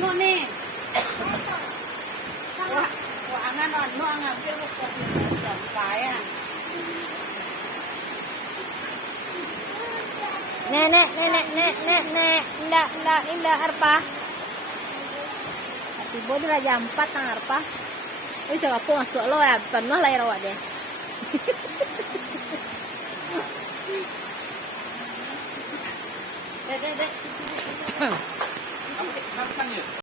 no nih. Wah, angan no ngambil ke kaya. Nenek, indah arpa. Tapi bodoh raja 4 nang arpa. Oi, coba aku masuk lo ya, penuh lah ya rawat deh.